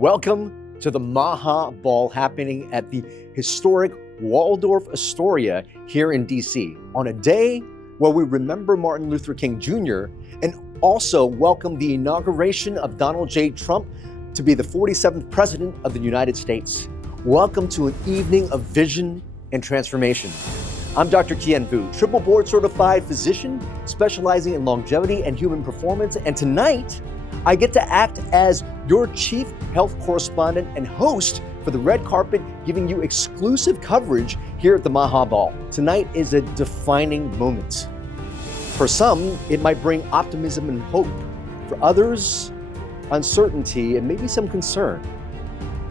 Welcome to the MAHA Ball happening at the historic Waldorf Astoria here in DC on a day where we remember Martin Luther King Jr. and also welcome the inauguration of Donald J. Trump to be the 47th President of the United States. Welcome to an evening of vision and transformation. I'm Dr. Kien, triple board certified physician specializing in longevity and human performance, and tonight I get to act as your chief health correspondent and host for the red carpet, giving you exclusive coverage here at the MAHA Ball. Tonight is a defining moment. For some, it might bring optimism and hope. For others, uncertainty and maybe some concern.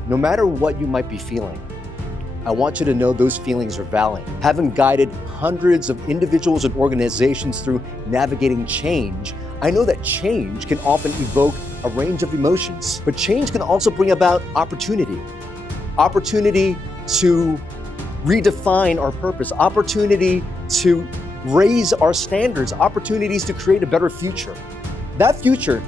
No matter what you might be feeling, I want you to know those feelings are valid. Having guided hundreds of individuals and organizations through navigating change, I know that change can often evoke a range of emotions, but change can also bring about opportunity. Opportunity to redefine our purpose, opportunity to raise our standards, opportunities to create a better future. That future,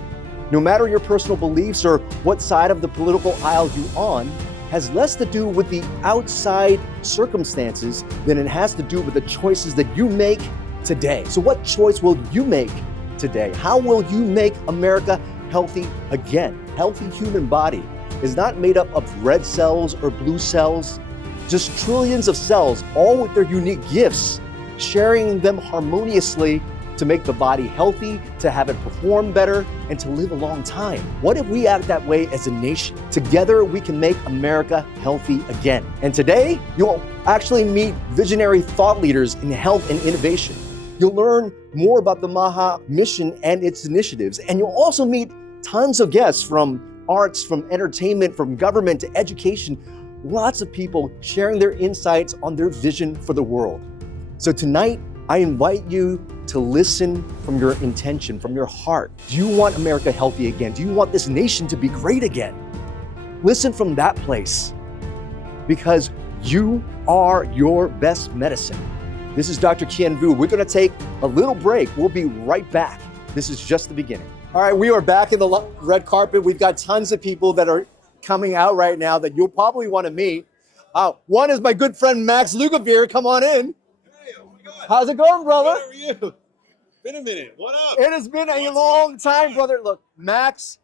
no matter your personal beliefs or what side of the political aisle you're on, has less to do with the outside circumstances than it has to do with the choices that you make today. So what choice will you make today? How will you make America healthy again? Healthy human body is not made up of red cells or blue cells, just trillions of cells, all with their unique gifts, sharing them harmoniously to make the body healthy, to have it perform better, and to live a long time. What if we act that way as a nation? Together, we can make America healthy again. And today, you'll actually meet visionary thought leaders in health and innovation. You'll learn more about the MAHA mission and its initiatives. And you'll also meet tons of guests from arts, from entertainment, from government to education. Lots of people sharing their insights on their vision for the world. So tonight, I invite you to listen from your intention, from your heart. Do you want America healthy again? Do you want this nation to be great again? Listen from that place, because you are your best medicine. This is Dr. Kien. We're gonna take a little break. We'll be right back. This is just the beginning. All right, we are back in the red carpet. We've got tons of people that are coming out right now that you'll probably wanna meet. One is my good friend, Max Lugavere. Come on in. Hey, oh my God. How's it going, brother? How are you? Been a minute. What up? It has been a long time, brother. Look, Max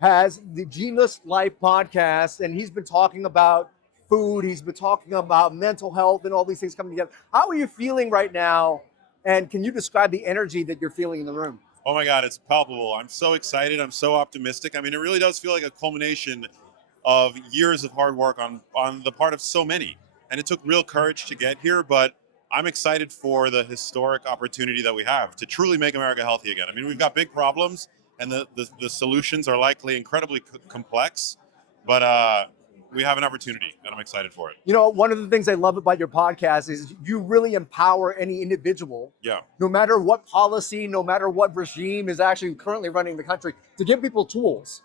has the Genius Life podcast, and he's been talking about food. He's been talking about mental health and all these things coming together. How are you feeling right now? And can you describe the energy that you're feeling in the room? Oh my God, it's palpable. I'm so excited. I'm so optimistic. I mean, it really does feel like a culmination of years of hard work on the part of so many. And it took real courage to get here, but I'm excited for the historic opportunity that we have to truly make America healthy again. I mean, we've got big problems, and the solutions are likely incredibly complex, but we have an opportunity, and I'm excited for it. You know, one of the things I love about your podcast is you really empower any individual, no matter what policy, no matter what regime is actually currently running the country, to give people tools.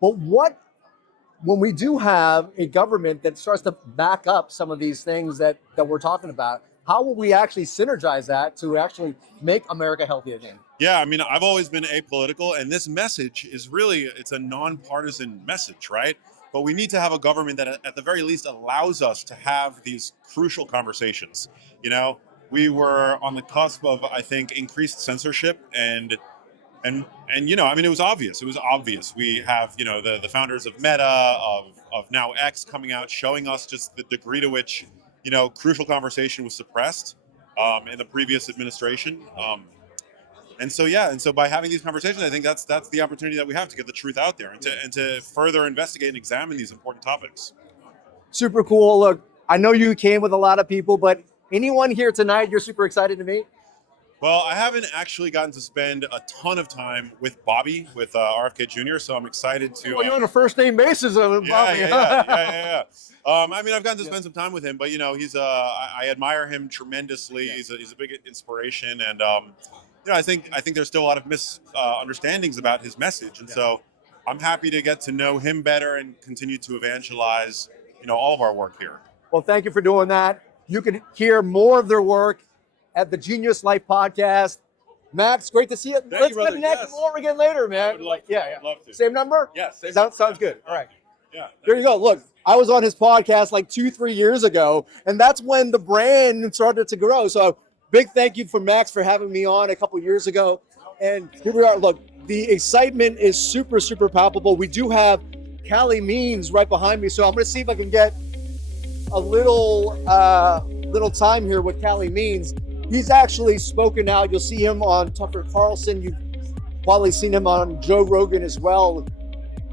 But when we do have a government that starts to back up some of these things that we're talking about, how will we actually synergize that to actually make America healthy again? Yeah, I mean, I've always been apolitical, and this message is really, it's a nonpartisan message, right? But we need to have a government that at the very least allows us to have these crucial conversations. You know, we were on the cusp of, I think, increased censorship and you know, I mean, it was obvious. It was obvious. We have, you know, the founders of Meta, of now X coming out, showing us just the degree to which, you know, crucial conversation was suppressed in the previous administration. And so by having these conversations, I think that's the opportunity that we have to get the truth out there and to further investigate and examine these important topics. Super cool. Look, I know you came with a lot of people, but anyone here tonight you're super excited to meet? Well, I haven't actually gotten to spend a ton of time with Bobby, with RFK Jr., so I'm excited to... Well, you're on a first-name basis with Bobby. Yeah. I mean, I've gotten to spend some time with him, but, you know, I admire him tremendously. He's a big inspiration, and, you know, I think there's still a lot of misunderstandings about his message, and so I'm happy to get to know him better and continue to evangelize, you know, all of our work here. Well, thank you for doing that. You can hear more of their work at the Genius Life podcast. Max, great to see you. Let's connect more again later, man. I would love to. Yeah. Love to. Same number? Yes. Sounds good. All right. Yeah. There you go. Look, I was on his podcast like 2-3 years ago, and that's when the brand started to grow. So big thank you for Max for having me on a couple years ago. And here we are. Look, the excitement is super, super palpable. We do have Callie Means right behind me, so I'm going to see if I can get a little time here with Callie Means. He's actually spoken out. You'll see him on Tucker Carlson. You've probably seen him on Joe Rogan as well.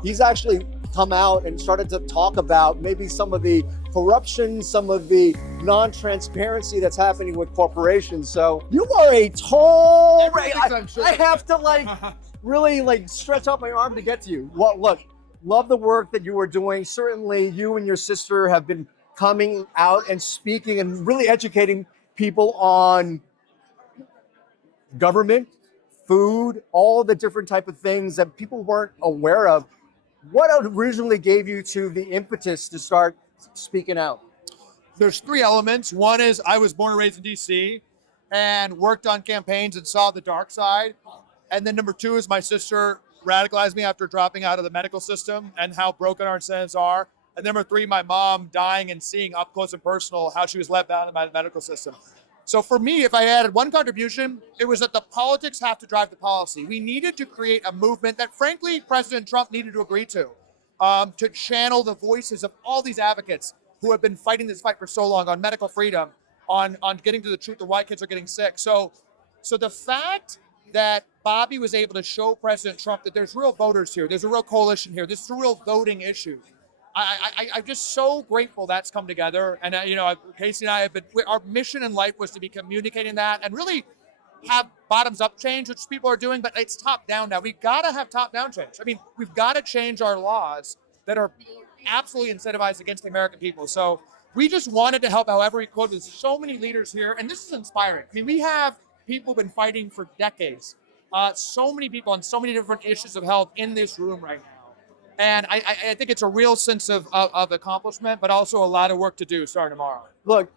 He's actually come out and started to talk about maybe some of the corruption, some of the non-transparency that's happening with corporations. So you are a tall. I have to really stretch out my arm to get to you. Well, look, love the work that you are doing. Certainly, you and your sister have been coming out and speaking and really educating people on government, food, all the different type of things that people weren't aware of. What originally gave you to the impetus to start speaking out? There's three elements. One is I was born and raised in DC and worked on campaigns and saw the dark side. And then number two is my sister radicalized me after dropping out of the medical system and how broken our incentives are. And number three, my mom dying and seeing up close and personal how she was let down in the medical system. So for me, if I added one contribution, it was that the politics have to drive the policy. We needed to create a movement that, frankly, President Trump needed to agree to channel the voices of all these advocates who have been fighting this fight for so long on medical freedom, on getting to the truth of why kids are getting sick. So the fact that Bobby was able to show President Trump that there's real voters here, there's a real coalition here, this is a real voting issue. I'm just so grateful that's come together. And, Casey and I have been, our mission in life was to be communicating that and really have bottoms up change, which people are doing, but it's top down now. We've got to have top down change. I mean, we've got to change our laws that are absolutely incentivized against the American people. So we just wanted to help however we could. There's so many leaders here, and this is inspiring. I mean, we have people been fighting for decades. So many people on so many different issues of health in this room right now. And I think it's a real sense of accomplishment, but also a lot of work to do starting tomorrow. Look,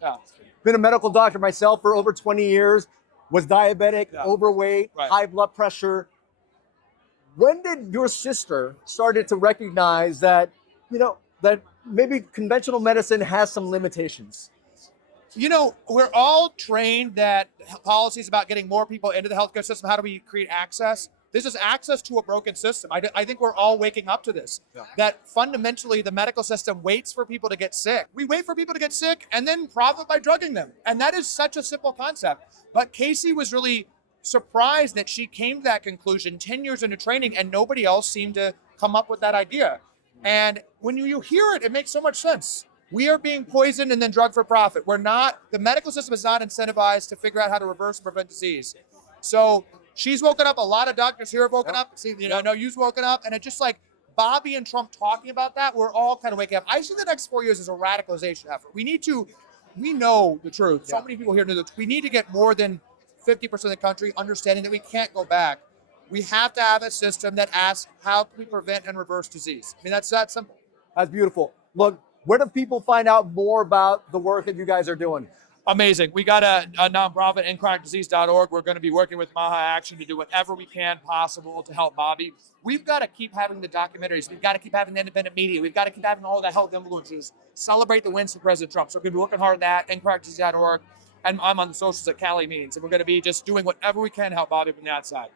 been a medical doctor myself for over 20 years, was diabetic, overweight, high blood pressure. When did your sister started to recognize that, that maybe conventional medicine has some limitations? We're all trained that policy is about getting more people into the healthcare system. How do we create access? This is access to a broken system. I think we're all waking up to this, that fundamentally the medical system waits for people to get sick. We wait for people to get sick and then profit by drugging them. And that is such a simple concept. But Casey was really surprised that she came to that conclusion 10 years into training and nobody else seemed to come up with that idea. And when you hear it, it makes so much sense. We are being poisoned and then drugged for profit. The medical system is not incentivized to figure out how to reverse and prevent disease. So she's woken up. A lot of doctors here have woken up. You've woken up. And it's just like Bobby and Trump talking about that, we're all kind of waking up. I see the next 4 years as a radicalization effort. We know the truth. So many people here know the truth. We need to get more than 50% of the country understanding that we can't go back. We have to have a system that asks, how can we prevent and reverse disease? I mean, that's that simple. That's beautiful. Look, where do people find out more about the work that you guys are doing? Amazing. We got a nonprofit, chronicdisease.org. We're going to be working with MAHA Action to do whatever we can possible to help Bobby. We've got to keep having the documentaries. We've got to keep having the independent media. We've got to keep having all the health influencers celebrate the wins for President Trump. So we're going to be working hard on that, chronicdisease.org. And I'm on the socials at Callie Means. And we're going to be just doing whatever we can to help Bobby from the outside.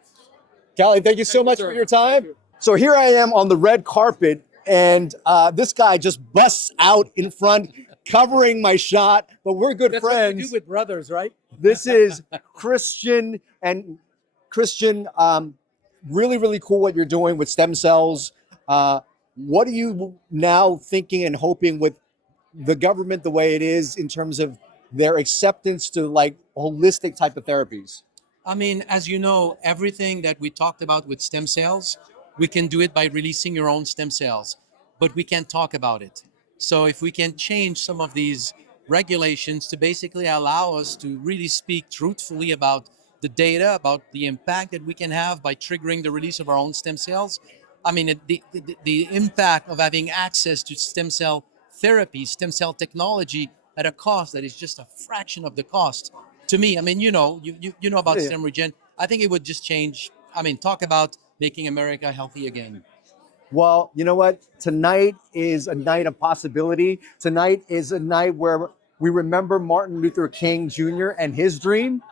Callie, thank you so much for your time. So here I am on the red carpet, and this guy just busts out in front, covering my shot, but we're good friends. That's what you do with brothers, right? This is Christian, and Christian, really, really cool what you're doing with stem cells. What are you now thinking and hoping with the government the way it is in terms of their acceptance to like holistic type of therapies? I mean, as you know, everything that we talked about with stem cells, we can do it by releasing your own stem cells, but we can't talk about it. So if we can change some of these regulations to basically allow us to really speak truthfully about the data, about the impact that we can have by triggering the release of our own stem cells. I mean, the impact of having access to stem cell therapy, stem cell technology at a cost that is just a fraction of the cost. To me, I mean, you know about stem regen. I think it would just change. I mean, talk about making America healthy again. Well, you know what? Tonight is a night of possibility. Tonight is a night where we remember Martin Luther King Jr. and his dream.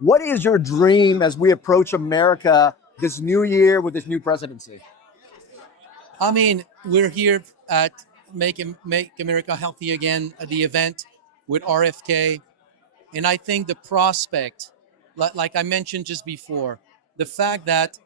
What is your dream as we approach America this new year with this new presidency? I mean, we're here at Make America Healthy Again at the event with RFK, and I think the prospect, like I mentioned just before, the fact that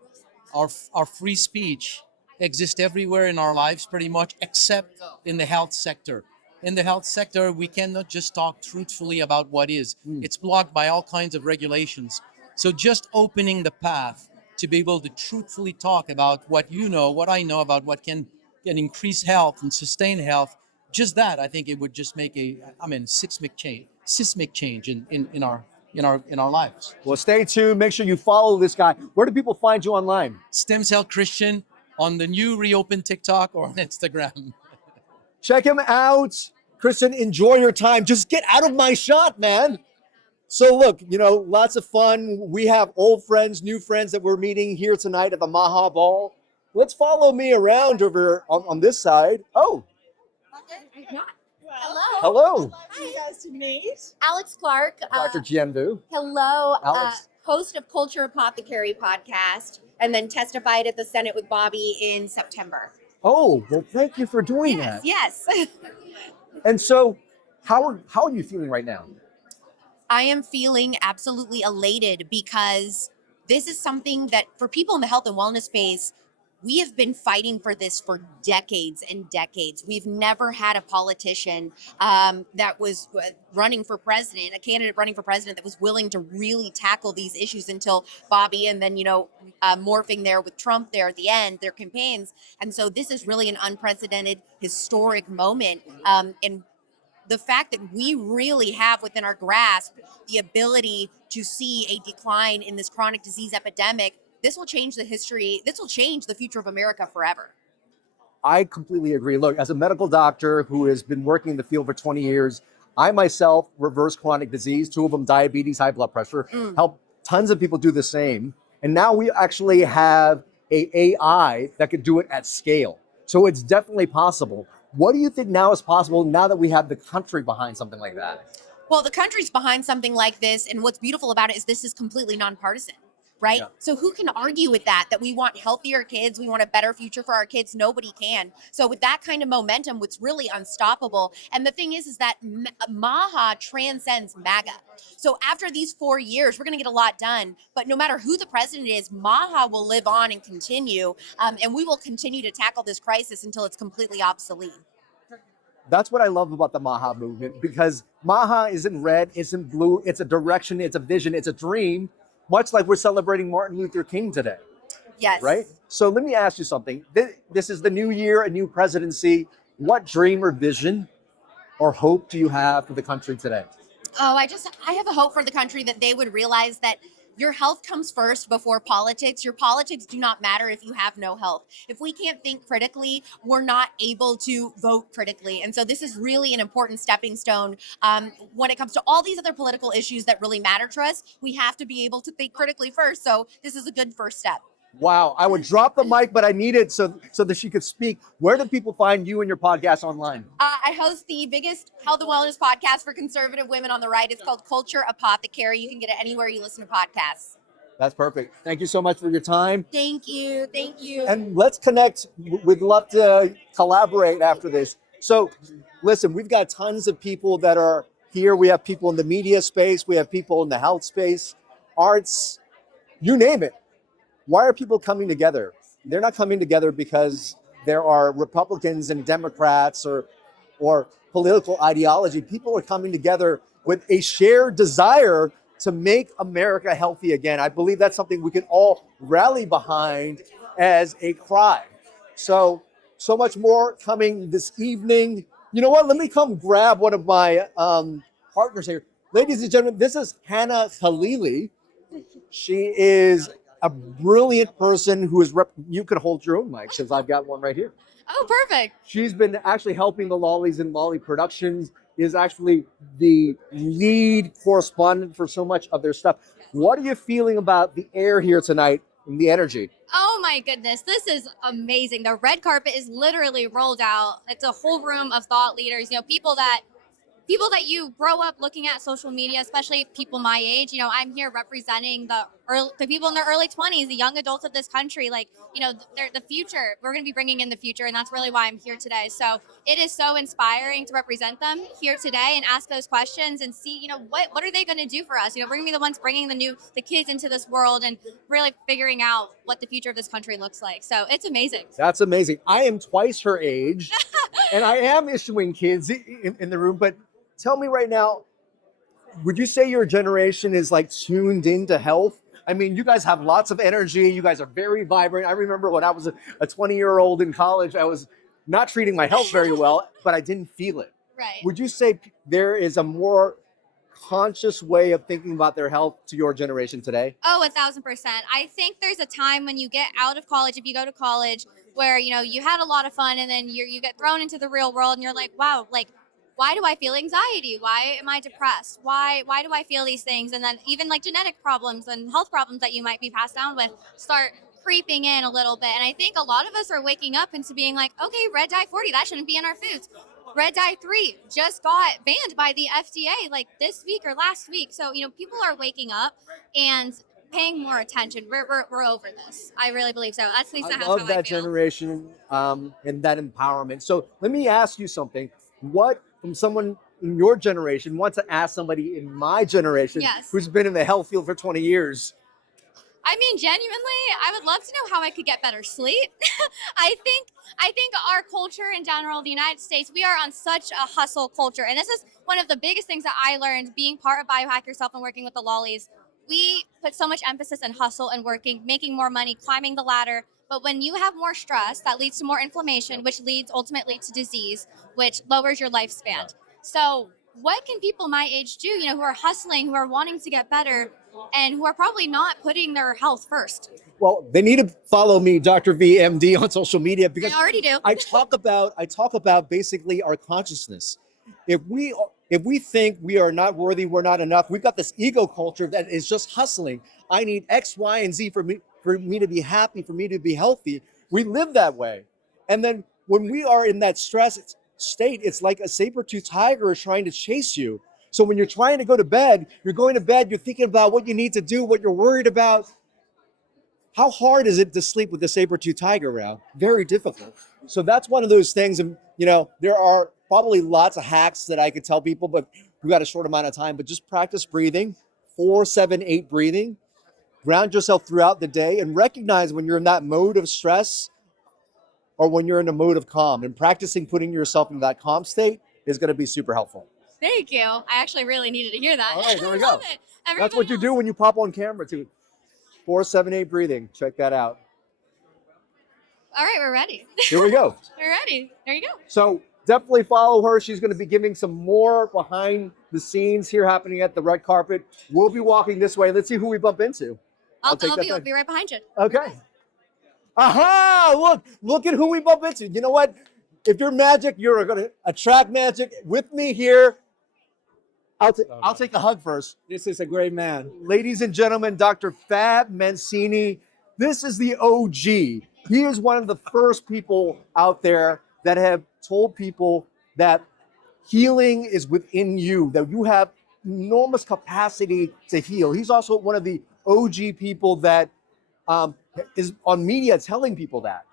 our free speech exists everywhere in our lives, pretty much, except in the health sector. In the health sector, we cannot just talk truthfully about what is. It's blocked by all kinds of regulations. So just opening the path to be able to truthfully talk about what you know, what I know about what can increase health and sustain health, just that, I think it would just make seismic change in our lives. Well, stay tuned. Make sure you follow this guy. Where do people find you online? Stem Cell Christian on the new reopened TikTok or on Instagram. Check him out. Kristen, enjoy your time. Just get out of my shot, man. So look, lots of fun. We have old friends, new friends that we're meeting here tonight at the MAHA Ball. Let's follow me around over on this side. Oh, Hello. hello, Nice to meet. Alex Clark. Dr. Kien. Hello. Alex. Host of Culture Apothecary podcast, and then testified at the Senate with Bobby in September. Oh, well, thank you for doing that. Yes. And so, how are you feeling right now? I am feeling absolutely elated because this is something that for people in the health and wellness space, we have been fighting for this for decades and decades. We've never had a politician that was running for president, a candidate running for president that was willing to really tackle these issues until Bobby and then, morphing there with Trump there at the end, their campaigns. And so this is really an unprecedented historic moment. And the fact that we really have within our grasp the ability to see a decline in this chronic disease epidemic, this will change the history. This will change the future of America forever. I completely agree. Look, as a medical doctor who has been working in the field for 20 years, I myself reverse chronic disease, 2 of them diabetes, high blood pressure, help tons of people do the same. And now we actually have a AI that could do it at scale. So it's definitely possible. What do you think now is possible now that we have the country behind something like that? Well, the country's behind something like this. And what's beautiful about it is this is completely nonpartisan. Right? Yeah. So who can argue with that we want healthier kids, we want a better future for our kids? Nobody can. So with that kind of momentum, it's really unstoppable. And the thing is that MAHA transcends MAGA. So after these 4 years, we're going to get a lot done. But no matter who the president is, MAHA will live on and continue. And we will continue to tackle this crisis until it's completely obsolete. That's what I love about the MAHA movement, because MAHA isn't red, isn't blue, it's a direction, it's a vision, it's a dream. Much like we're celebrating Martin Luther King today. Yes. Right? So let me ask you something. This is the new year, a new presidency. What dream or vision or hope do you have for the country today? Oh, I have a hope for the country that they would realize that your health comes first before politics. Your politics do not matter if you have no health. If we can't think critically, we're not able to vote critically. And so this is really an important stepping stone. When it comes to all these other political issues that really matter to us, we have to be able to think critically first. So this is a good first step. Wow, I would drop the mic, but I need it so that she could speak. Where do people find you and your podcast online? I host the biggest health and wellness podcast for conservative women on the right. It's called Culture Apothecary. You can get it anywhere you listen to podcasts. That's perfect. Thank you so much for your time. Thank you. Thank you. And let's connect. We'd love to collaborate after this. So listen, we've got tons of people that are here. We have people in the media space. We have people in the health space, arts, you name it. Why are people coming together? They're not coming together because there are Republicans and Democrats or political ideology. People are coming together with a shared desire to make America healthy again. I believe that's something we can all rally behind as a cry. So much more coming this evening. You know what? Let me come grab one of my partners here. Ladies and gentlemen, this is Hannah Khalili. She is a brilliant person who is, you could hold your own mic since I've got one right here. Oh, perfect. She's been actually helping the Lollies and Lolly Productions, is actually the lead correspondent for so much of their stuff. What are you feeling about the air here tonight and the energy? Oh my goodness, this is amazing. The red carpet is literally rolled out. It's a whole room of thought leaders, people that you grow up looking at social media, especially people my age. I'm here representing the people in their early 20s, the young adults of this country. Like, they're the future. We're going to be bringing in the future, and that's really why I'm here today. So it is so inspiring to represent them here today and ask those questions and see, what are they going to do for us? We're going to be the ones bringing the kids into this world and really figuring out what the future of this country looks like. So it's amazing. That's amazing. I am twice her age, and I am issuing kids in the room. But tell me right now, would you say your generation is like tuned into health? I mean, you guys have lots of energy. You guys are very vibrant. I remember when I was a 20-year-old in college, I was not treating my health very well, but I didn't feel it. Right. Would you say there is a more conscious way of thinking about their health to your generation today? Oh, 1,000%. I think there's a time when you get out of college, if you go to college, where you had a lot of fun, and then you get thrown into the real world, and you're like, wow, like, why do I feel anxiety? Why am I depressed? Why do I feel these things? And then even like genetic problems and health problems that you might be passed down with start creeping in a little bit. And I think a lot of us are waking up into being like, okay, red dye 40, that shouldn't be in our foods. Red dye 3 just got banned by the FDA like this week or last week. So, people are waking up and paying more attention. We're over this. I really believe so. At least I that's love how that I feel. generation and that empowerment. So let me ask you something. What from someone in your generation wants to ask somebody in my generation Yes. who's been in the health field for 20 years? I mean, genuinely, I would love to know how I could get better sleep. I think our culture in general, the United States, we are on such a hustle culture. And this is one of the biggest things that I learned being part of Biohack Yourself and working with the lollies. We put so much emphasis on hustle and working, making more money, climbing the ladder. But when you have more stress, that leads to more inflammation, which leads ultimately to disease, which lowers your lifespan. So what can people my age do, who are hustling, who are wanting to get better, and who are probably not putting their health first? Well, they need to follow me, Dr. VMD, on social media because They already do. I talk about basically our consciousness. If we think we are not worthy, we're not enough. We've got this ego culture that is just hustling. I need X, Y, and Z for me to be happy, for me to be healthy. We live that way, and then when we are in that stress state, it's like a saber-toothed tiger is trying to chase you. So when you're trying to go to bed, you're going to bed, you're thinking about what you need to do, what you're worried about. How hard is it to sleep with the saber-tooth tiger around? Very difficult. So that's one of those things. And, there are probably lots of hacks that I could tell people, but we've got a short amount of time. But just practice breathing, 4-7-8 breathing. Ground yourself throughout the day and recognize when you're in that mode of stress or when you're in a mode of calm. And practicing putting yourself in that calm state is going to be super helpful. Thank you. I actually really needed to hear that. All right, there we I go. love it. That's what you do when you pop on camera, too. 4-7-8 breathing. Check that out. All right, we're ready. Here we go. We're ready. There you go. So definitely follow her. She's going to be giving some more behind the scenes here happening at the red carpet. We'll be walking this way. Let's see who we bump into. I'll take that be right behind you. Okay. Aha! Look at who we bump into. You know what? If you're magic, you're going to attract magic. With me here, I'll take a hug first. This is a great man. Ladies and gentlemen, Dr. Fab Mancini. This is the OG. He is one of the first people out there that have told people that healing is within you, that you have enormous capacity to heal. He's also one of the OG people that is on media telling people that.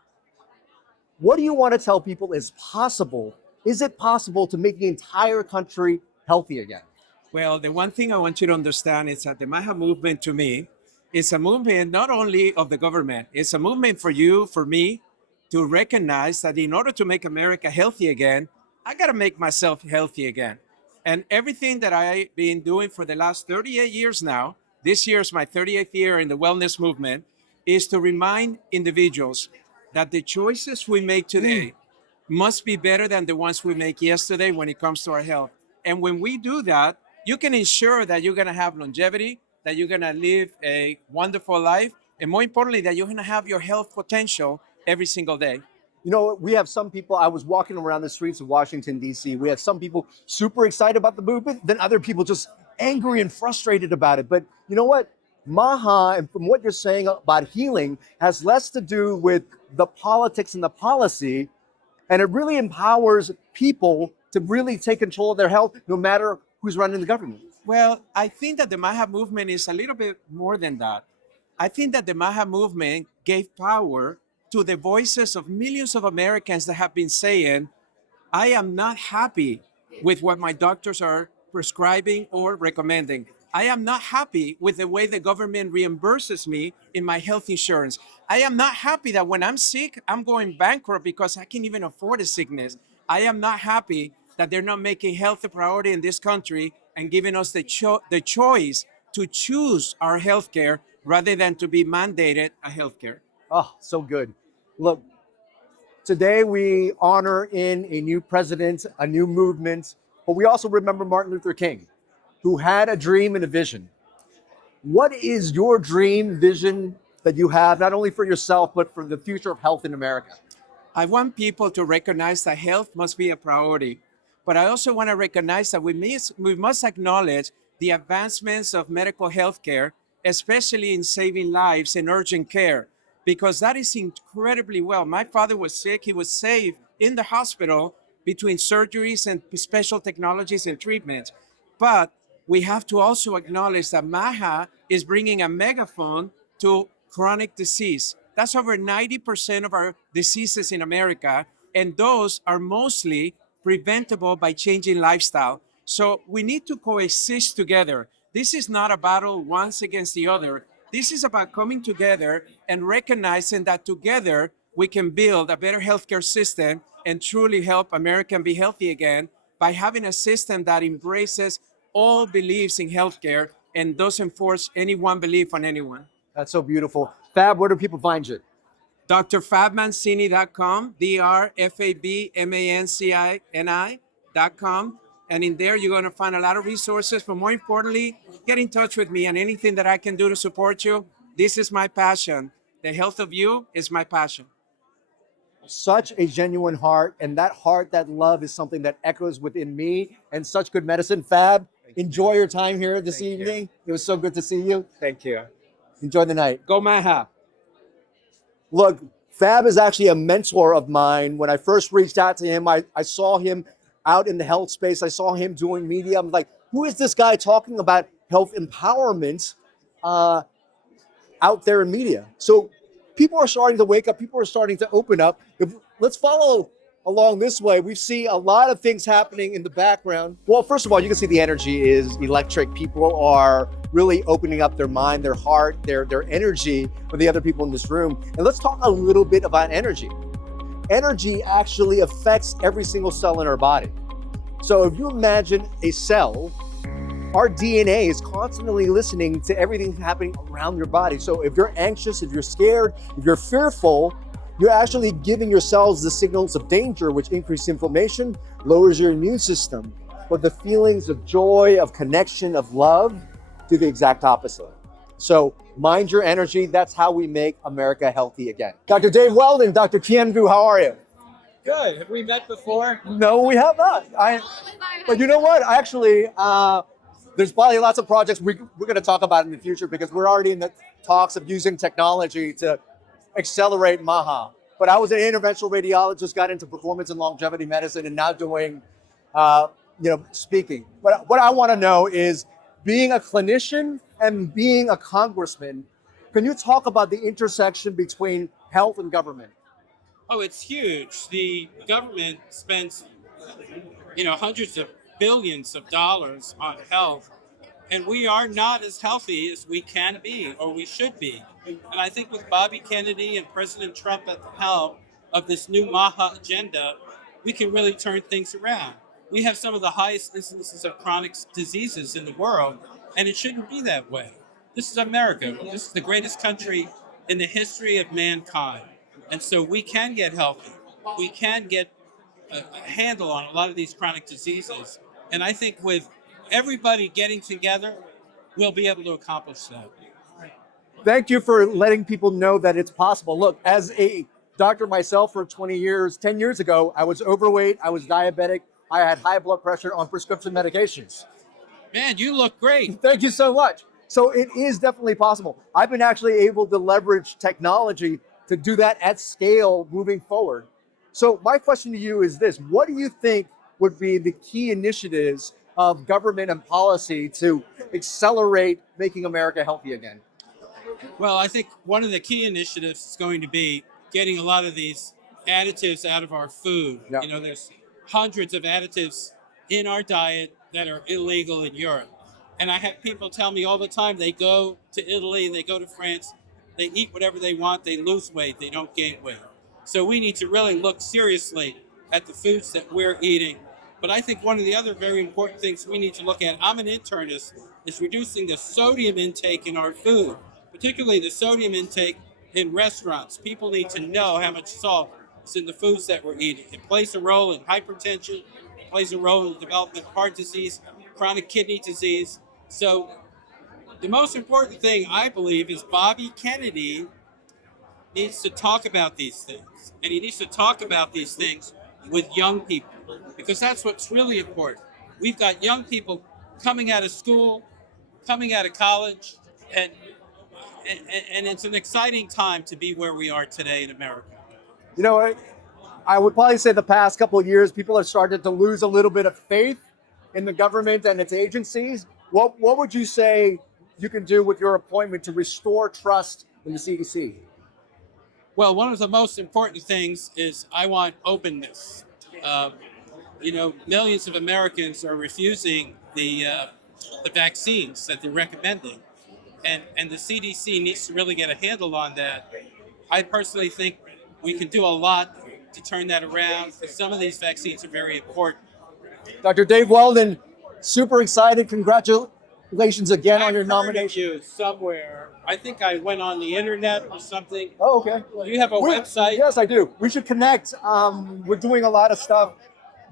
What do you want to tell people is possible? Is it possible to make the entire country healthy again? Well, the one thing I want you to understand is that the MAHA movement to me is a movement not only of the government, it's a movement for you, for me, to recognize that in order to make America healthy again, I got to make myself healthy again. And everything that I've been doing for the last 38 years now, this year is my 38th year in the wellness movement, is to remind individuals that the choices we make today must be better than the ones we make yesterday when it comes to our health. And when we do that, you can ensure that you're going to have longevity, that you're going to live a wonderful life, and more importantly, that you're going to have your health potential every single day. You know, we have some people, I was walking around the streets of Washington, D.C. We have some people super excited about the movement, then other people just angry and frustrated about it. But you know what? MAHA, and from what you're saying about healing, has less to do with the politics and the policy, and it really empowers people to really take control of their health no matter who's running the government. Well, I think that the MAHA movement is a little bit more than that. I think that the MAHA movement gave power to the voices of millions of Americans that have been saying, I am not happy with what my doctors are prescribing or recommending. I am not happy with the way the government reimburses me in my health insurance. I am not happy that when I'm sick, I'm going bankrupt because I can't even afford a sickness. I am not happy that they're not making health a priority in this country and giving us the choice to choose our healthcare rather than to be mandated a healthcare. Oh, so good. Look, today we honor in a new president, a new movement, but we also remember Martin Luther King, who had a dream and a vision. What is your dream vision that you have, not only for yourself, but for the future of health in America? I want people to recognize that health must be a priority, but I also want to recognize that we must acknowledge the advancements of medical health care, especially in saving lives in urgent care, because that is incredibly well. My father was sick. He was saved in the hospital between surgeries and special technologies and treatments. But we have to also acknowledge that MAHA is bringing a megaphone to chronic disease. That's over 90% of our diseases in America, and those are mostly preventable by changing lifestyle. So we need to coexist together. This is not a battle once against the other. This is about coming together and recognizing that together we can build a better healthcare system and truly help America be healthy again by having a system that embraces all beliefs in healthcare and doesn't force any one belief on anyone. That's so beautiful. Fab, where do people find you? drfabmancini.com, drfabmancini.com. And in there, you're going to find a lot of resources. But more importantly, get in touch with me and anything that I can do to support you. This is my passion. The health of you is my passion. Such a genuine heart, and that heart, that love is something that echoes within me, and such good medicine. Fab, enjoy your time here this evening. It was so good to see you. Thank you. Enjoy the night. Go MAHA. Look, Fab is actually a mentor of mine. When I first reached out to him, I saw him out in the health space. I saw him doing media. I'm like, who is this guy talking about health empowerment out there in media? So people are starting to wake up. People are starting to open up. Let's follow along this way. We see a lot of things happening in the background. Well, first of all, you can see the energy is electric. People are really opening up their mind, their heart, their energy for the other people in this room. And let's talk a little bit about energy. Energy actually affects every single cell in our body. So if you imagine a cell, our DNA is constantly listening to everything happening around your body. So if you're anxious, if you're scared, if you're fearful, you're actually giving your cells the signals of danger, which increase inflammation, lowers your immune system. But the feelings of joy, of connection, of love, do the exact opposite. So mind your energy. That's how we make America healthy again. Dr. Dave Weldon, Dr. Kien, how are you? Good. Have we met before? No, we have not. But you know what? Actually, there's probably lots of projects we're going to talk about in the future, because we're already in the talks of using technology to accelerate MAHA. But I was an interventional radiologist, got into performance and longevity medicine, and now doing, speaking. But what I want to know is, being a clinician and being a congressman, can you talk about the intersection between health and government? Oh, it's huge. The government spends, hundreds of billions of dollars on health, and we are not as healthy as we can be or we should be. And I think with Bobby Kennedy and President Trump at the helm of this new MAHA agenda, we can really turn things around. We have some of the highest instances of chronic diseases in the world, and it shouldn't be that way. This is America. This is the greatest country in the history of mankind. And so we can get healthy. We can get a handle on a lot of these chronic diseases. And I think with everybody getting together, we'll be able to accomplish that. Thank you for letting people know that it's possible. Look, as a doctor myself for 20 years, 10 years ago, I was overweight, I was diabetic, I had high blood pressure on prescription medications. Man, you look great. Thank you so much. So it is definitely possible. I've been actually able to leverage technology to do that at scale moving forward. So my question to you is this: what do you think would be the key initiatives of government and policy to accelerate making America healthy again? Well, I think one of the key initiatives is going to be getting a lot of these additives out of our food. Yeah. You know, there's hundreds of additives in our diet that are illegal in Europe. And I have people tell me all the time they go to Italy, they go to France, they eat whatever they want, they lose weight, they don't gain weight. So we need to really look seriously at the foods that we're eating. But I think one of the other very important things we need to look at, I'm an internist, is reducing the sodium intake in our food, particularly the sodium intake in restaurants. People need to know how much salt is in the foods that we're eating. It plays a role in hypertension, it plays a role in the development of heart disease, chronic kidney disease. So the most important thing, I believe, is Bobby Kennedy needs to talk about these things. And he needs to talk about these things with young people, because that's what's really important. We've got young people coming out of school, coming out of college, and it's an exciting time to be where we are today in America. You know, I would probably say the past couple of years, people have started to lose a little bit of faith in the government and its agencies. What would you say you can do with your appointment to restore trust in the CDC? Well, one of the most important things is I want openness. Millions of Americans are refusing the vaccines that they're recommending, and the CDC needs to really get a handle on that. I personally think we can do a lot to turn that around, because some of these vaccines are very important. Dr. Dave Weldon, super excited. Congratulations again on your I've heard of nomination. you somewhere. I think I went on the internet or something. Oh, okay. Do you have a website? Yes, I do. We should connect. We're doing a lot of stuff.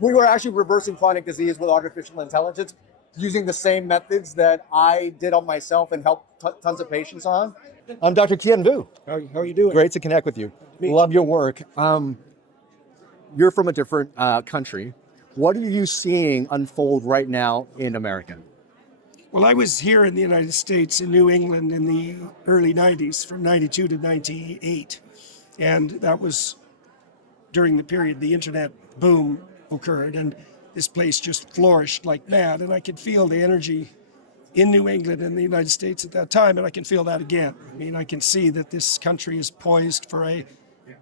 We were actually reversing chronic disease with artificial intelligence using the same methods that I did on myself and helped tons of patients on. I'm Dr. Kien Vu. How are you doing? Great to connect with you. Love your work. You're from a different country. What are you seeing unfold right now in America? Well, I was here in the United States in New England in the early 90s, from 92 to 98. And that was during the period the internet boom occurred, and this place just flourished like mad. And I could feel the energy in New England and the United States at that time, and I can feel that again. I mean, I can see that this country is poised for a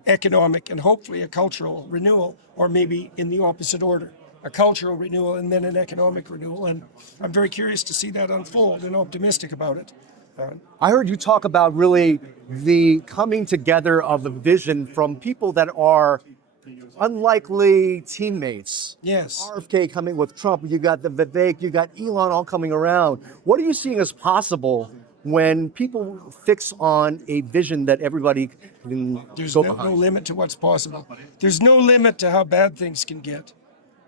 economic and hopefully a cultural renewal, or maybe in the opposite order. A cultural renewal and then an economic renewal. And I'm very curious to see that unfold and optimistic about it. I heard you talk about really the coming together of the vision from people that are unlikely teammates. Yes. RFK coming with Trump, you got the Vivek, you got Elon all coming around. What are you seeing as possible when people fix on a vision that everybody can There's go no behind? limit to what's possible. There's no limit to how bad things can get.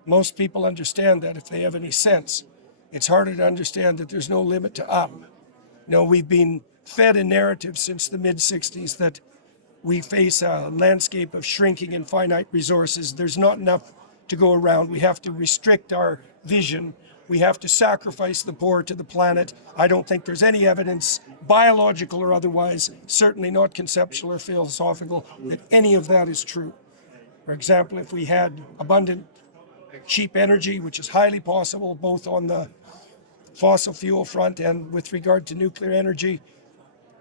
Most people understand that if they have any sense. It's harder to understand that there's no limit to up. We've been fed a narrative since the mid-'60s that we face a landscape of shrinking and finite resources. There's not enough to go around. We have to restrict our vision. We have to sacrifice the poor to the planet. I don't think there's any evidence, biological or otherwise, certainly not conceptual or philosophical, that any of that is true. For example, if we had abundant cheap energy, which is highly possible both on the fossil fuel front and with regard to nuclear energy,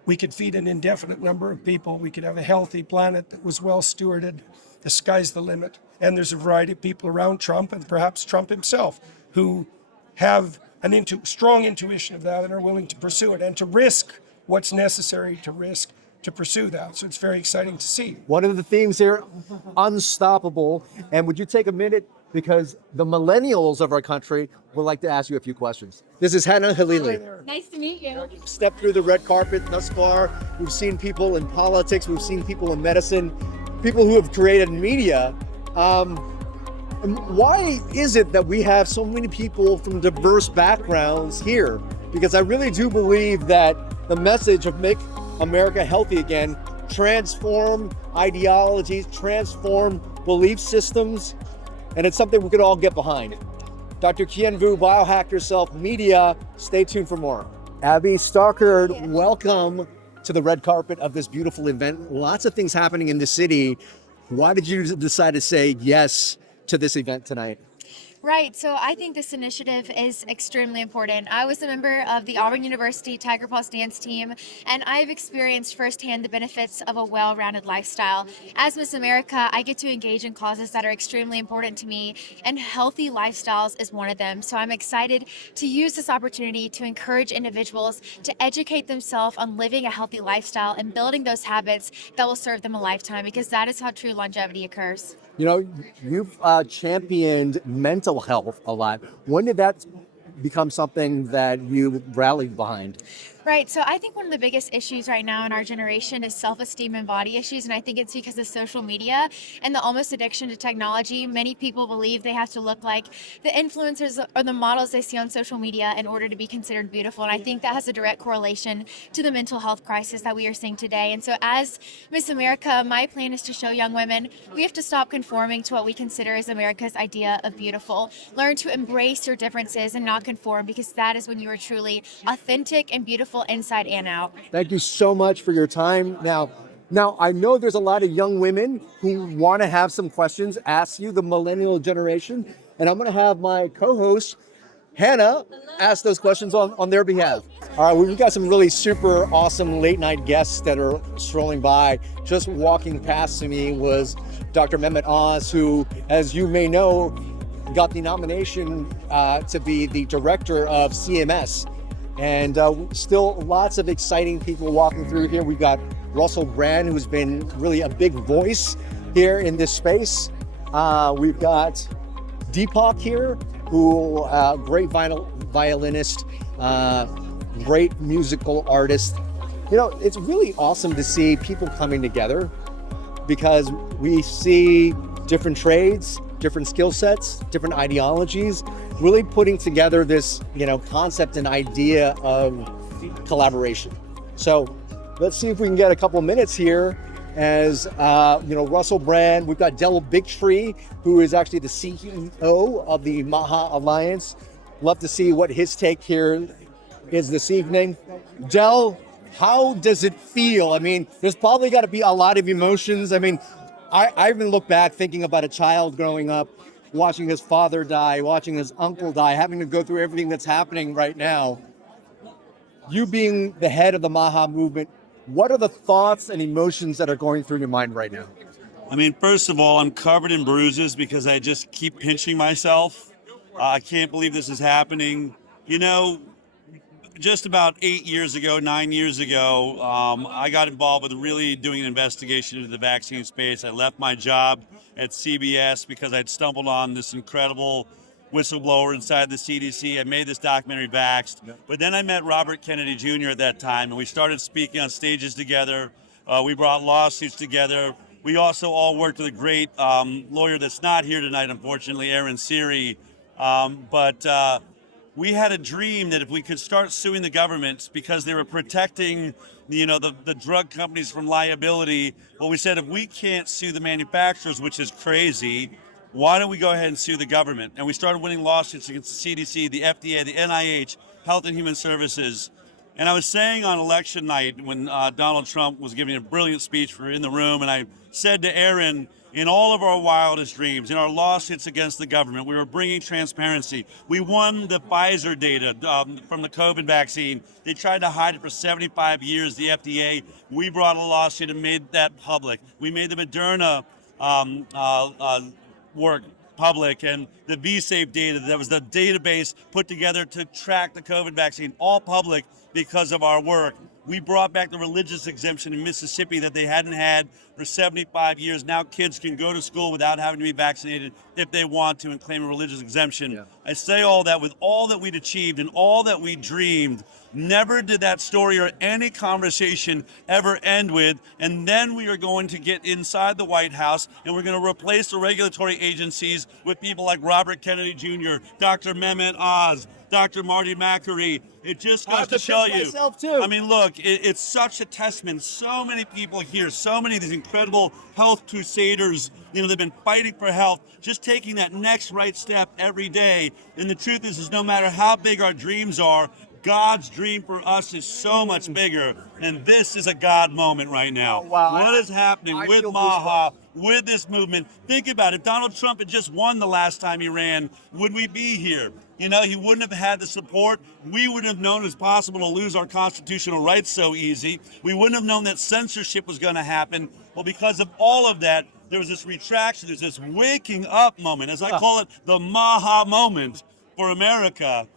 we could feed an indefinite number of people. We could have a healthy planet that was well stewarded. The sky's the limit. And there's a variety of people around Trump, and perhaps Trump himself, who have a strong intuition of that and are willing to pursue it and to risk what's necessary to risk to pursue that. So it's very exciting to see. One of the themes here, unstoppable. And would you take a minute, because the millennials of our country would like to ask you a few questions. This is Hannah Halili. Nice to meet you. Stepped through the red carpet thus far. We've seen people in politics, we've seen people in medicine, people who have created media. Why is it that we have so many people from diverse backgrounds here? Because I really do believe that the message of Make America Healthy Again, transform ideologies, transform belief systems, and it's something we could all get behind. Dr. Kien Vu, Biohack Yourself Media, stay tuned for more. Abby Stockard, welcome to the red carpet of this beautiful event. Lots of things happening in the city. Why did you decide to say yes to this event tonight? Right, so I think this initiative is extremely important. I was a member of the Auburn University Tiger Paws dance team, and I've experienced firsthand the benefits of a well-rounded lifestyle. As Miss America, I get to engage in causes that are extremely important to me, and healthy lifestyles is one of them. So I'm excited to use this opportunity to encourage individuals to educate themselves on living a healthy lifestyle and building those habits that will serve them a lifetime, because that is how true longevity occurs. You know, you've championed mental health a lot. When did that become something that you rallied behind? Right. So I think one of the biggest issues right now in our generation is self-esteem and body issues. And I think it's because of social media and the almost addiction to technology. Many people believe they have to look like the influencers or the models they see on social media in order to be considered beautiful. And I think that has a direct correlation to the mental health crisis that we are seeing today. And so as Miss America, my plan is to show young women we have to stop conforming to what we consider as America's idea of beautiful. Learn to embrace your differences and not conform, because that is when you are truly authentic and beautiful inside and out. Thank you so much for your time. Now I know there's a lot of young women who want to have some questions, ask you, the millennial generation, and I'm going to have my co-host, Hannah, ask those questions on their behalf. All right, we've got some really super awesome late night guests that are strolling by. Just walking past me was Dr. Mehmet Oz, who, as you may know, got the nomination to be the director of CMS. And still lots of exciting people walking through here. We've got Russell Brand, who's been really a big voice here in this space. We've got Deepak here, who great violinist, great musical artist. You know, it's really awesome to see people coming together, because we see different trades, different skill sets, different ideologies, really putting together this, concept and idea of collaboration. So let's see if we can get a couple minutes here as, Russell Brand. We've got Del Bigtree, who is actually the CEO of the MAHA Alliance. Love to see what his take here is this evening. Del, how does it feel? I mean, there's probably got to be a lot of emotions. I mean, I even look back thinking about a child growing up, watching his father die, watching his uncle die, having to go through everything that's happening right now. You being the head of the MAHA movement, what are the thoughts and emotions that are going through your mind right now? I mean, first of all, I'm covered in bruises because I just keep pinching myself. I can't believe this is happening. Just about 9 years ago, I got involved with really doing an investigation into the vaccine space. I left my job at CBS because I'd stumbled on this incredible whistleblower inside the CDC. I made this documentary, Vaxxed. But then I met Robert Kennedy Jr. at that time, and we started speaking on stages together. We brought lawsuits together. We also all worked with a great lawyer that's not here tonight, unfortunately, Aaron Siri. We had a dream that if we could start suing the government because they were protecting, the drug companies from liability, well, we said if we can't sue the manufacturers, which is crazy, why don't we go ahead and sue the government? And we started winning lawsuits against the CDC, the FDA, the NIH, Health and Human Services. And I was saying on election night when Donald Trump was giving a brilliant speech in the room, and I said to Aaron, in all of our wildest dreams, in our lawsuits against the government, we were bringing transparency. We won the Pfizer data from the COVID vaccine. They tried to hide it for 75 years, the FDA. We brought a lawsuit and made that public. We made the Moderna work public, and the V-Safe data, that was the database put together to track the COVID vaccine, all public because of our work. We brought back the religious exemption in Mississippi that they hadn't had for 75 years. Now kids can go to school without having to be vaccinated if they want to and claim a religious exemption. Yeah. I say all that with all that we'd achieved and all that we dreamed. Never did that story or any conversation ever end with, and then we are going to get inside the White House and we're going to replace the regulatory agencies with people like Robert Kennedy Jr., Dr. Mehmet Oz, Dr. Marty McCurry. It just goes to show you. I mean, look, it's such a testament. So many people here, so many of these incredible health crusaders, they've been fighting for health, just taking that next right step every day. And the truth is no matter how big our dreams are, God's dream for us is so much bigger, and this is a God moment right now. Oh, wow. What is happening I with feel MAHA, with this movement? Think about it. If Donald Trump had just won the last time he ran, would we be here? You know, he wouldn't have had the support. We wouldn't have known it was possible to lose our constitutional rights so easy. We wouldn't have known that censorship was going to happen. Well, because of all of that, there was this retraction, there's this waking up moment, as I call it, the MAHA moment for America.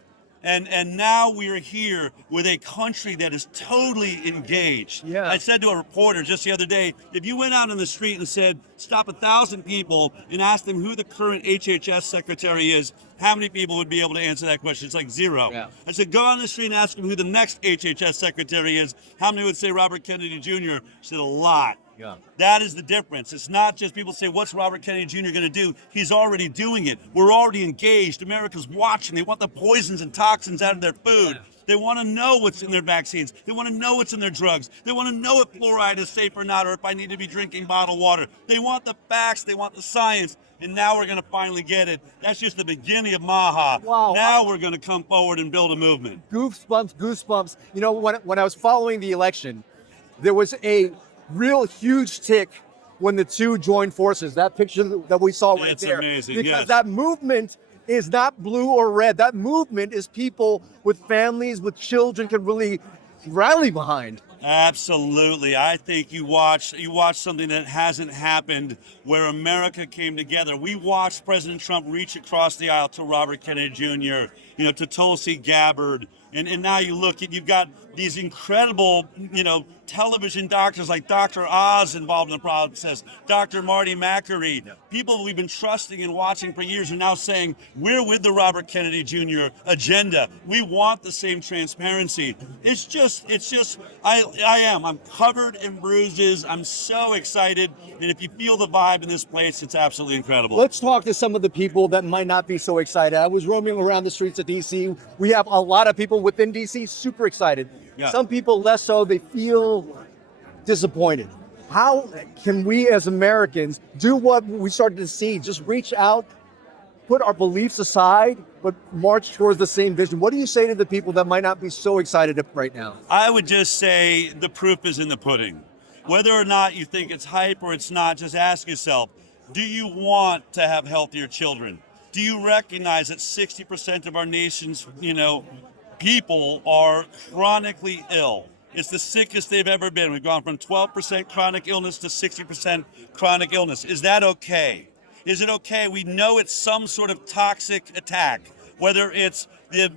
And now we are here with a country that is totally engaged. Yeah. I said to a reporter just the other day, if you went out in the street and said, stop 1,000 people and ask them who the current HHS secretary is, how many people would be able to answer that question? It's like zero. Yeah. I said, go on the street and ask them who the next HHS secretary is. How many would say Robert Kennedy Jr.? I said, a lot. Yeah. That is the difference. It's not just people say, what's Robert Kennedy Jr. going to do? He's already doing it. We're already engaged. America's watching. They want the poisons and toxins out of their food. They want to know what's in their vaccines. They want to know what's in their drugs. They want to know if fluoride is safe or not, or if I need to be drinking bottled water. They want the facts. They want the science. And now we're going to finally get it. That's just the beginning of MAHA. Wow. Now we're going to come forward and build a movement. Goosebumps. You know, when I was following the election, there was a real huge tick when the two joined forces. That picture that we saw right It's there. amazing, Because yes. that movement is not blue or red. That movement is people with families, with children can really rally behind. Absolutely. I think you watch something that hasn't happened where America came together. We watched President Trump reach across the aisle to Robert Kennedy Jr., you know, to Tulsi Gabbard. And now you look and you've got these incredible, you know, television doctors like Dr. Oz involved in the process, Dr. Marty McCreary. People we've been trusting and watching for years are now saying, we're with the Robert Kennedy Jr. agenda. We want the same transparency. I'm covered in bruises. I'm so excited. And if you feel the vibe in this place, it's absolutely incredible. Let's talk to some of the people that might not be so excited. I was roaming around the streets of DC. We have a lot of people within DC super excited. Yeah. Some people less so, they feel disappointed. How can we as Americans do what we started to see? Just reach out, put our beliefs aside, but march towards the same vision. What do you say to the people that might not be so excited right now? I would just say the proof is in the pudding. Whether or not you think it's hype or it's not, just ask yourself, do you want to have healthier children? Do you recognize that 60% of our nation's, people are chronically ill? It's the sickest they've ever been. We've gone from 12% chronic illness to 60% chronic illness. Is that okay? Is it okay? We know it's some sort of toxic attack, whether it's the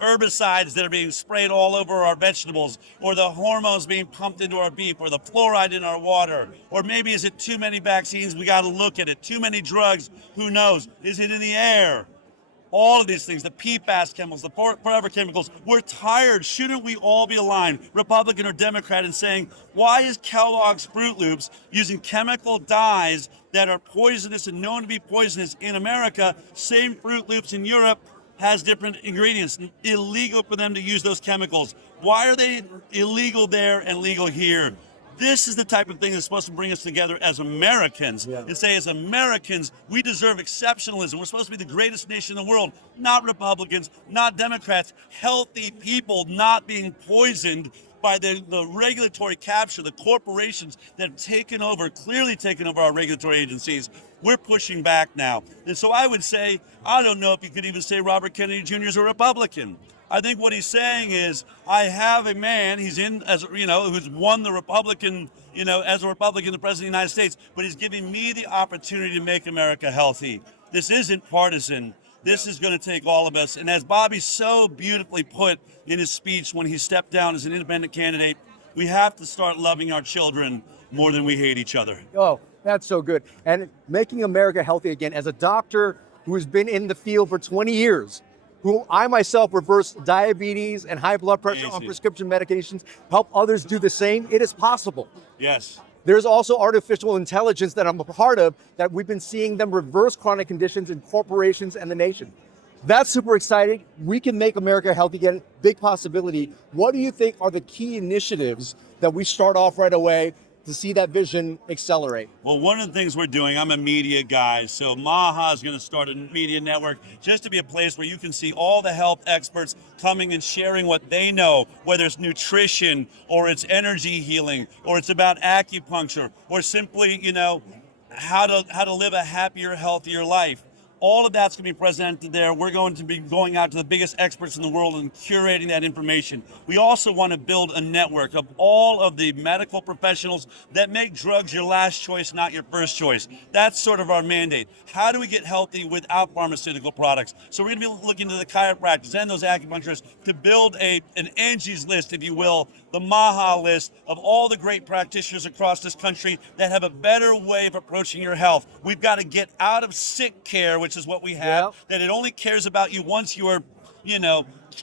herbicides that are being sprayed all over our vegetables, or the hormones being pumped into our beef, or the fluoride in our water, or maybe is it too many vaccines? We got to look at it. Too many drugs? Who knows? Is it in the air? All of these things, the PFAS chemicals, the forever chemicals, we're tired. Shouldn't we all be aligned, Republican or Democrat, in saying, why is Kellogg's Fruit Loops using chemical dyes that are poisonous and known to be poisonous in America? Same Fruit Loops in Europe has different ingredients. Illegal for them to use those chemicals. Why are they illegal there and legal here? This is the type of thing that's supposed to bring us together as Americans and say, as Americans, we deserve exceptionalism. We're supposed to be the greatest nation in the world, not Republicans, not Democrats, healthy people not being poisoned by the regulatory capture, the corporations that have clearly taken over our regulatory agencies. We're pushing back now. And so I would say, I don't know if you could even say Robert Kennedy Jr. is a Republican. I think what he's saying is, I have a man, he's who's won the Republican, as a Republican, the President of the United States, but he's giving me the opportunity to make America healthy. This isn't partisan. This is going to take all of us. And as Bobby so beautifully put in his speech when he stepped down as an independent candidate, we have to start loving our children more than we hate each other. Oh, that's so good. And making America healthy again, as a doctor who has been in the field for 20 years, who I myself reverse diabetes and high blood pressure on prescription medications, help others do the same, it is possible. Yes. There's also artificial intelligence that I'm a part of, that we've been seeing them reverse chronic conditions in corporations and the nation. That's super exciting. We can make America healthy again, big possibility. What do you think are the key initiatives that we start off right away to see that vision accelerate? Well, one of the things we're doing, I'm a media guy, so MAHA is going to start a media network just to be a place where you can see all the health experts coming and sharing what they know, whether it's nutrition or it's energy healing or it's about acupuncture or simply, how to live a happier, healthier life. All of that's going to be presented there. We're going to be going out to the biggest experts in the world and curating that information. We also want to build a network of all of the medical professionals that make drugs your last choice, not your first choice. That's sort of our mandate. How do we get healthy without pharmaceutical products? So we're going to be looking to the chiropractors and those acupuncturists to build an Angie's list, if you will, the MAHA list of all the great practitioners across this country that have a better way of approaching your health. We've got to get out of sick care, which is what we have, that it only cares about you once you are,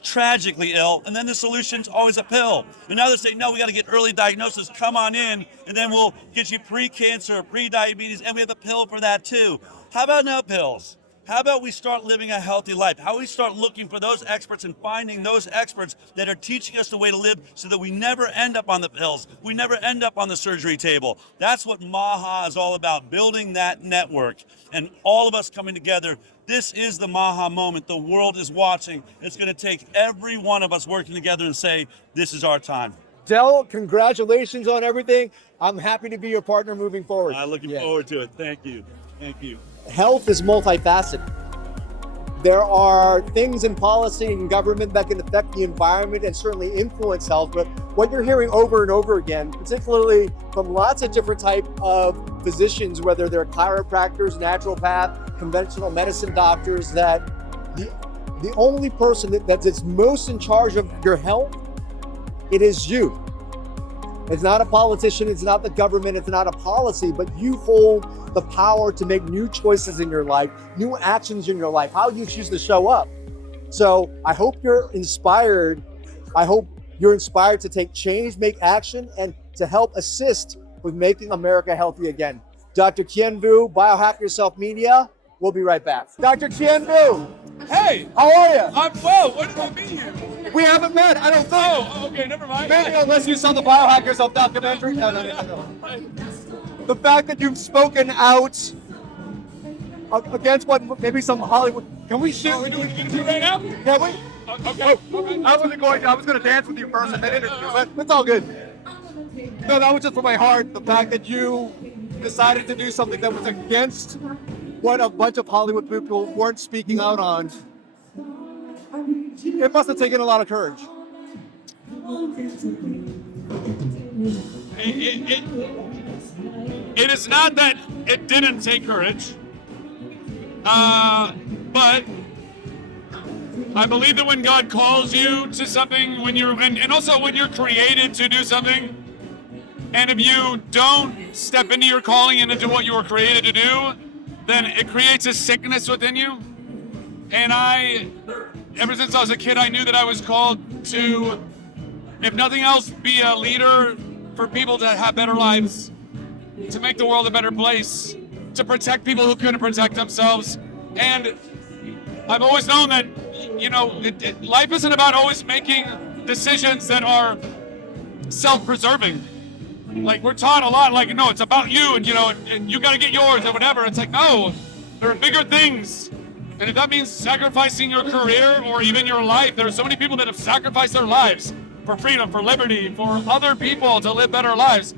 tragically ill, and then the solution's always a pill. And now they're saying, no, we got to get early diagnosis, come on in, and then we'll get you pre-cancer, pre-diabetes, and we have a pill for that too. How about no pills? How about we start living a healthy life? How about we start looking for those experts and finding those experts that are teaching us the way to live so that we never end up on the pills, we never end up on the surgery table. That's what MAHA is all about, building that network and all of us coming together. This is the MAHA moment. The world is watching. It's going to take every one of us working together and say, this is our time. Del, congratulations on everything. I'm happy to be your partner moving forward. I'm looking forward to it. Thank you. Thank you. Health is multifaceted. There are things in policy and government that can affect the environment and certainly influence health, but what you're hearing over and over again, particularly from lots of different type of physicians, whether they're chiropractors, naturopath, conventional medicine doctors, that the only person that's most in charge of your health, it is you. It's not a politician, it's not the government, it's not a policy, but you hold the power to make new choices in your life, new actions in your life, how you choose to show up. So I hope you're inspired. I hope you're inspired to take change, make action, and to help assist with making America healthy again. Dr. Kien Vu, Biohack Yourself Media. We'll be right back. Dr. Kien Vu. Hey, how are you? I'm well. What did I meet here? We haven't met, I don't think. Oh, okay, never mind. Maybe unless you saw the Biohack Yourself documentary. No. The fact that you've spoken out against what maybe some Hollywood. Can we shoot? Are we doing an interview right now? Can we? Okay. I was going to dance with you first and then interview, but it's all good. No, that was just for my heart. The fact that you decided to do something that was against what a bunch of Hollywood people weren't speaking out on. It must have taken a lot of courage. It is not that it didn't take courage, but I believe that when God calls you to something, and also when you're created to do something, and if you don't step into your calling and into what you were created to do, then it creates a sickness within you. And ever since I was a kid, I knew that I was called to, if nothing else, be a leader for people to have better lives, to make the world a better place, to protect people who couldn't protect themselves. And I've always known that, life isn't about always making decisions that are self-preserving. Like, we're taught a lot, like, no, it's about you, and you got to get yours or whatever. It's like, no, there are bigger things. And if that means sacrificing your career or even your life, there are so many people that have sacrificed their lives for freedom, for liberty, for other people to live better lives.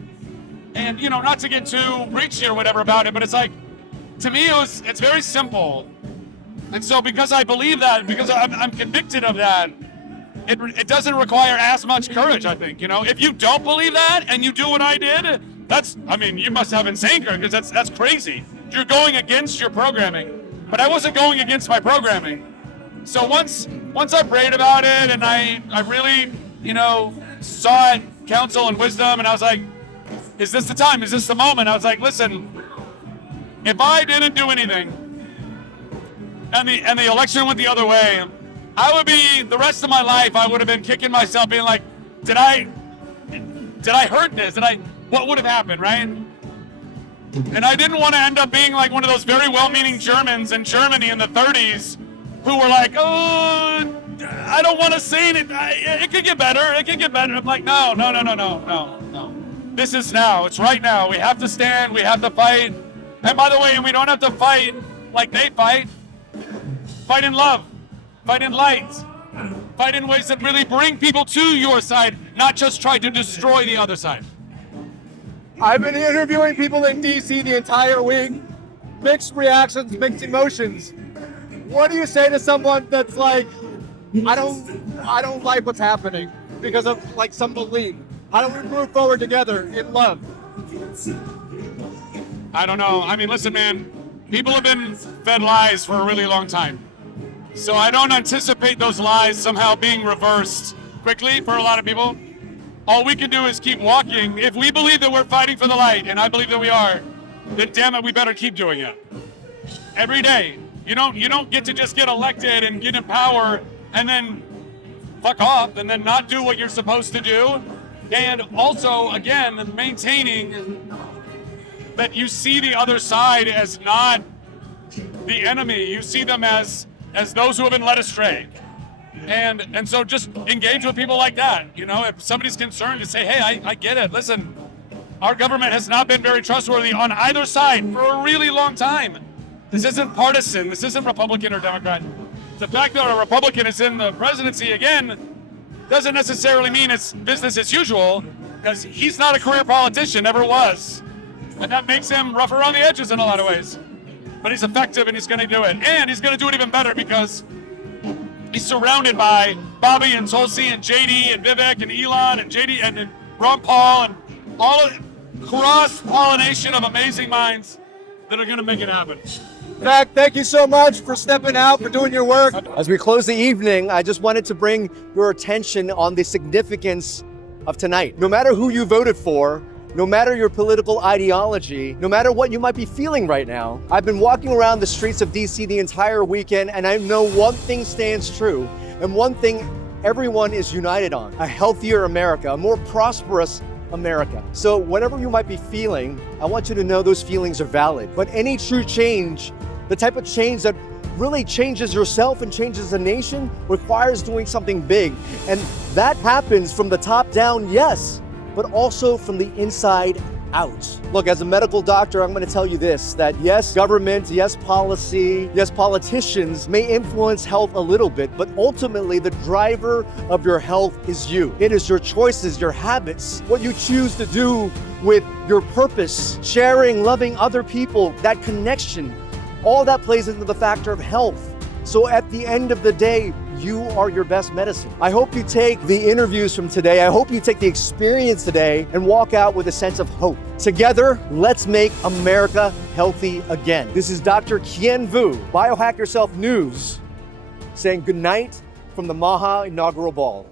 And, not to get too preachy or whatever about it, but it's like, to me, it's very simple. And so because I believe that, because I'm convicted of that, it doesn't require as much courage, I think. If you don't believe that and you do what I did, you must have insane courage, because that's crazy. You're going against your programming. But I wasn't going against my programming. So once I prayed about it and I really, sought counsel and wisdom, and I was like, is this the time? Is this the moment? I was like, listen, if I didn't do anything and the election went the other way, I would be, the rest of my life, I would have been kicking myself, being like, did I hurt this? What would have happened, right? And I didn't want to end up being like one of those very well-meaning Germans in Germany in the 30s who were like, oh, I don't want to say it. It could get better. It could get better. I'm like, no. This is now. It's right now. We have to stand. We have to fight. And by the way, we don't have to fight like they fight. Fight in love. Fight in light. Fight in ways that really bring people to your side, not just try to destroy the other side. I've been interviewing people in DC the entire week. Mixed reactions, mixed emotions. What do you say to someone that's like, I don't like what's happening because of like some belief? How do we move forward together in love? I don't know. I mean, listen, man, people have been fed lies for a really long time. So I don't anticipate those lies somehow being reversed quickly for a lot of people. All we can do is keep walking. If we believe that we're fighting for the light, and I believe that we are, then damn it, we better keep doing it. Every day. You don't get to just get elected and get in power and then fuck off and then not do what you're supposed to do. And also, again, maintaining that you see the other side as not the enemy. You see them as those who have been led astray. And so just engage with people like that. You know, if somebody's concerned, to say, hey, I get it. Listen, our government has not been very trustworthy on either side for a really long time. This isn't partisan. This isn't Republican or Democrat. The fact that a Republican is in the presidency again doesn't necessarily mean it's business as usual, because he's not a career politician, never was. And that makes him rough around the edges in a lot of ways. But he's effective and he's going to do it. And he's going to do it even better because he's surrounded by Bobby and Tulsi and JD and Vivek and Elon and JD and Ron Paul and all of cross-pollination of amazing minds that are going to make it happen. Zach, thank you so much for stepping out, for doing your work. As we close the evening, I just wanted to bring your attention on the significance of tonight. No matter who you voted for, no matter your political ideology, no matter what you might be feeling right now, I've been walking around the streets of DC the entire weekend, and I know one thing stands true, and one thing everyone is united on: a healthier America, a more prosperous America. So whatever you might be feeling, I want you to know those feelings are valid. But any true change, the type of change that really changes yourself and changes a nation, requires doing something big. And that happens from the top down, yes, but also from the inside out. Look, as a medical doctor, I'm going to tell you this, that yes, government, yes, policy, yes, politicians may influence health a little bit, but ultimately the driver of your health is you. It is your choices, your habits, what you choose to do with your purpose, sharing, loving other people, that connection, all that plays into the factor of health. So at the end of the day, you are your best medicine. I hope you take the interviews from today. I hope you take the experience today and walk out with a sense of hope. Together, let's make America healthy again. This is Dr. Kien Vu, Biohack Yourself News, saying good night from the MAHA Inaugural Ball.